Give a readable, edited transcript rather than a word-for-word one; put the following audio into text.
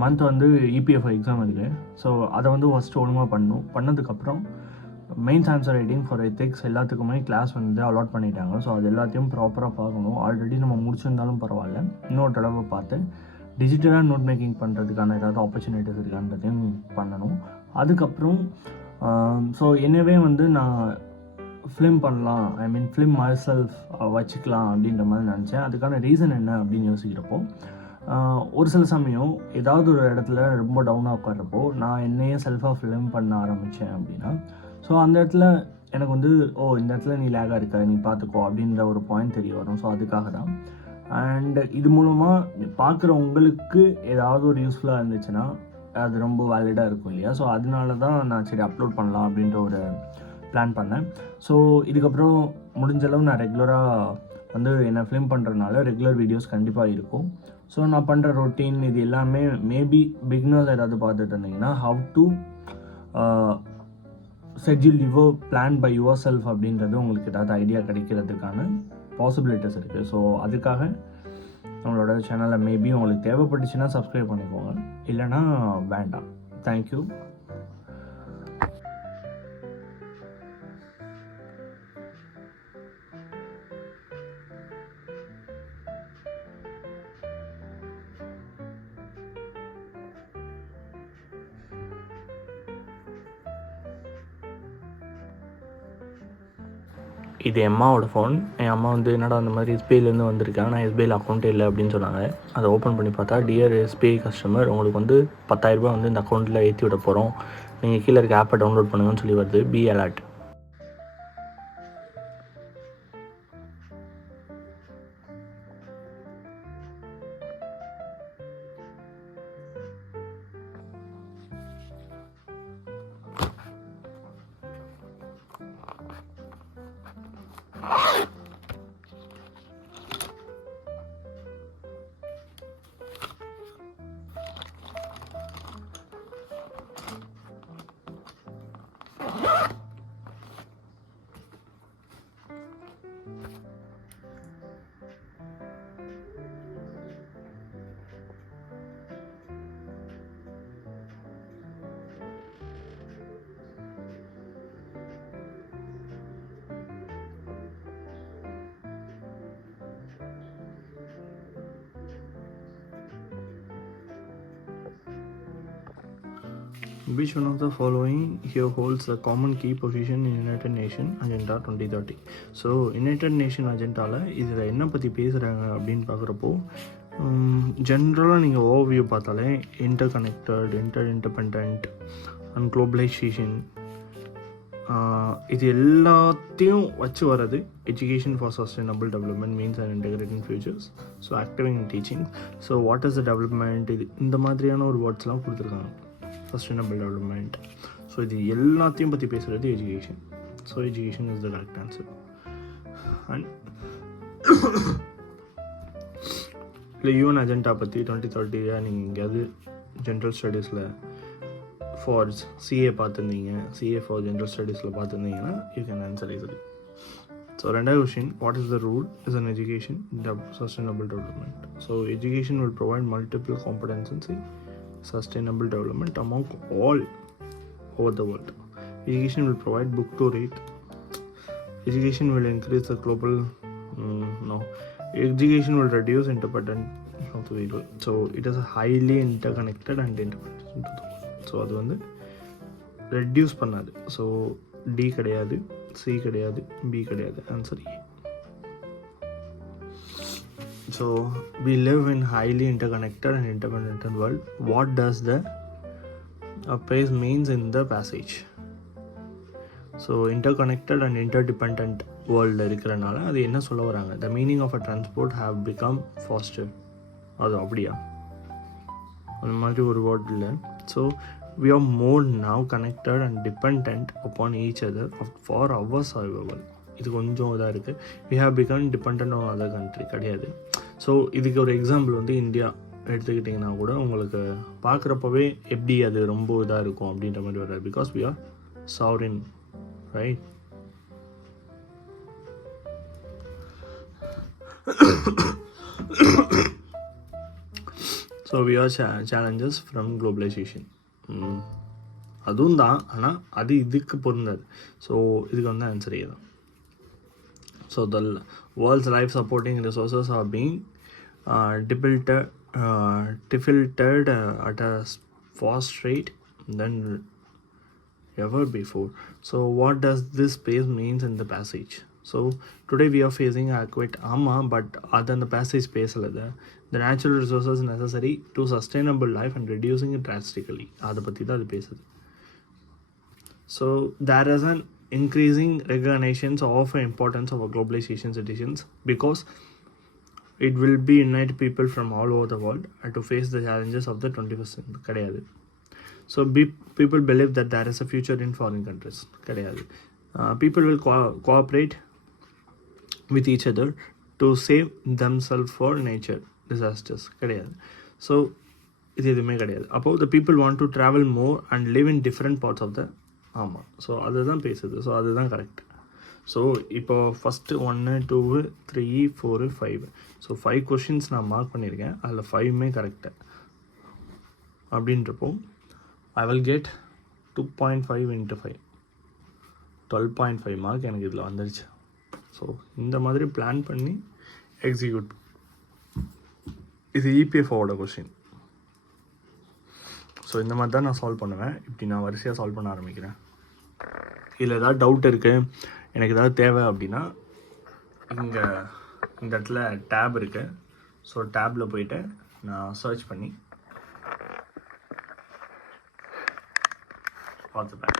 Month வந்து EPFO exam இருக்குது. So அதை வந்து ஃபஸ்ட்டு ஒழுங்காக பண்ணணும். பண்ணதுக்கப்புறம் mains answer writing for ethics எல்லாத்துக்குமே கிளாஸ் வந்து அலாட் பண்ணிட்டாங்க. ஸோ அது எல்லாத்தையும் ப்ராப்பராக பார்க்கணும். ஆல்ரெடி நம்ம முடிச்சிருந்தாலும் பரவாயில்ல, இன்னொரு தடவை பார்த்து டிஜிட்டலாக நோட் மேக்கிங் பண்ணுறதுக்கான ஏதாவது ஆப்பர்ச்சுனிட்டிஸ் இருக்கான்றதையும் பண்ணணும். அதுக்கப்புறம் ஸோ என்னவே வந்து நான் ஃபிலிம் பண்ணலாம், ஐ மீன் ஃபிலிம் மை செல்ஃப் வச்சுக்கலாம் அப்படின்ற மாதிரி நினச்சேன். அதுக்கான ரீசன் என்ன அப்படின்னு யோசிக்கிறப்போ, ஒரு சில சமயம் ஏதாவது ஒரு இடத்துல ரொம்ப டவுனாக உட்கார்றப்போ நான் என்னையே செல்ஃபாக ஃபிலிம் பண்ண ஆரம்பித்தேன் அப்படின்னா, ஸோ அந்த இடத்துல எனக்கு வந்து இந்த இடத்துல நீ லேகாக இருக்க, நீ பார்த்துக்கோ அப்படின்ற ஒரு பாயிண்ட் தெரிய வரும். ஸோ அதுக்காக தான். அண்ட் இது மூலமாக பார்க்குற உங்களுக்கு ஏதாவது ஒரு யூஸ்ஃபுல்லாக இருந்துச்சுன்னா அது ரொம்ப வேலிடாக இருக்கும் இல்லையா? ஸோ அதனால தான் நான் சரி அப்லோட் பண்ணலாம் அப்படின்ற ஒரு பிளான் பண்ணேன். ஸோ இதுக்கப்புறம் முடிஞ்சளவு நான் ரெகுலராக வந்து என்ன ஃபிலிம் பண்ணுறதுனால ரெகுலர் வீடியோஸ் கண்டிப்பாக இருக்கும். ஸோ நான் பண்ணுற ரொட்டீன் இது எல்லாமே மேபி பிகினர்ஸ் ஏதாவது பார்த்துட்டு இருந்தீங்கன்னா how to schedule your plan by yourself அப்படின்றது உங்களுக்கு ஏதாவது ஐடியா கிடைக்கிறதுக்கான பாசிபிலிட்டிஸ் இருக்குது. ஸோ அதுக்காக நம்மளோட சேனலை மேபி உங்களுக்கு தேவைப்பட்டுச்சுன்னா சப்ஸ்கிரைப் பண்ணிக்கோங்க, இல்லைனா வேண்டாம். தேங்க்யூ. இது அம்மாவோட ஃபோன். என் அம்மா வந்து என்னடா அந்த மாதிரி எஸ்பிஐலேருந்து வந்திருக்கேன், நான் எஸ்பிஐயில் அக்கௌண்ட்டே இல்லை அப்படின்னு சொன்னாங்க. அதை ஓப்பன் பண்ணி பார்த்தா, டியர் எஸ்பிஐ கஸ்டமர், உங்களுக்கு வந்து 10,000 ரூபாய் வந்து இந்த அக்கௌண்ட்டில் ஏற்றி விட போகிறோம், நீங்கள் கீழே இருக்க ஆப்பை டவுன்லோட் பண்ணுங்கன்னு சொல்லி வருது. Be alert. Which one of the following here holds the common key position in United Nations Agenda 2030? So United Nation அஜெண்டாவில் இதில் என்ன பற்றி பேசுகிறாங்க அப்படின்னு பார்க்குறப்போ, ஜென்ரலாக நீங்கள் ஓவர்வியூ பார்த்தாலே interconnected, interdepend and globalisation, இது எல்லாத்தையும் வச்சு வர்றது education for sustainable development means and integrating futures. So activing in teaching. So what is the development, இது இந்த மாதிரியான ஒரு வேர்ட்ஸ்லாம் கொடுத்துருக்காங்க. Sustainable development. ஸோ இது எல்லாத்தையும் பற்றி பேசுகிறது education. So education is the correct answer. And இல்லை யூஎன் அஜெண்டா பற்றி 2030 நீங்கள் எங்கேயாவது ஜென்ரல் ஸ்டடீஸில் ஃபார் சிஏ பார்த்துருந்தீங்க, சிஏ ஃபார் ஜென்ரல் ஸ்டடீஸில் பார்த்துருந்தீங்கன்னா யூ கேன் ஆன்சர் இது. ஸோ ரெண்டாவது question, what is the rule is on education sustainable development? So education will provide multiple competencies sustainable development among all over the world. Education will provide book to read. Education will increase the global education will reduce interdependence of the world. So it is highly interconnected and interdependent into the world. So அது வந்து reduce பண்ணாது. So D கிடையாது, C கிடையாது, B கிடையாது. Answer A. So we live in highly interconnected and interdependent world. What does the phrase means in the passage? So interconnected and interdependent world இருக்கிறனால அது என்ன சொல்ல வராங்க? The meaning of a transport have become faster. அது அப்படியா? அந்த மாதிரி ஒரு வேர்ட் இல்லை. So we are more now connected and dependent upon each other for our survival. இது கொஞ்சம் இதாக இருக்குது. we have become dependent on other country கிடையாது. ஸோ இதுக்கு ஒரு எக்ஸாம்பிள் வந்து இந்தியா எடுத்துக்கிட்டிங்கன்னா கூட உங்களுக்கு பார்க்குறப்பவே எப்படி அது ரொம்ப இதாக இருக்கும் அப்படின்ற மாதிரி வராது. Because we are sovereign, right? severe challenges from globalization. அதுவும் தான், ஆனால் அது இதுக்கு பொருந்தாது. ஸோ இதுக்கு வந்து ஆன்சர் ஏ தான். So the world's life supporting resources are being defiltered at a fast rate than ever before. So what does this space means in the passage? So today we are facing adequate but other than the passage space the natural resources necessary to sustainable life and reducing it drastically அதை பற்றி தான் அது பேசுது. So there is an increasing recognition of the importance of a globalization citizens because it will be unite people from all over the world to face the challenges of the 21st century. கிடையாது. So people believe that there is a future in foreign countries. கிடையாது. People will cooperate with each other to save themselves for nature disasters. கிடையாது. So இது எதுவுமே கிடையாது. அப்போ the people want to travel more and live in different parts of the ஆமாம். So அதுதான் பேசுது. So அதுதான் கரெக்ட். ஸோ இப்போ ஃபஸ்ட்டு 1 2 3 4 5 ஸோ 5 கொஷின்ஸ் நான் மார்க் பண்ணியிருக்கேன். அதில் 5மே கரெக்டு அப்படின்றப்போ I will get 2.5 into 5 12.5 mark எனக்கு இதில் வந்துருச்சு. ஸோ இந்த மாதிரி பிளான் பண்ணி எக்ஸிக்யூட். இது இபிஎஃப்ஓட கொஷின். ஸோ இந்த மாதிரி தான் நான் சால்வ் பண்ணுவேன். இப்படி நான் வரிசையாக சால்வ் பண்ண ஆரம்பிக்கிறேன். இதில் ஏதாவது டவுட் இருக்குது, எனக்கு ஏதாவது தேவை அப்படின்னா இங்கே இந்த இடத்துல டேப் இருக்குது. ஸோ டேப்பில் போயிட்டு நான் சர்ச் பண்ணி பார்த்துப்பேன்.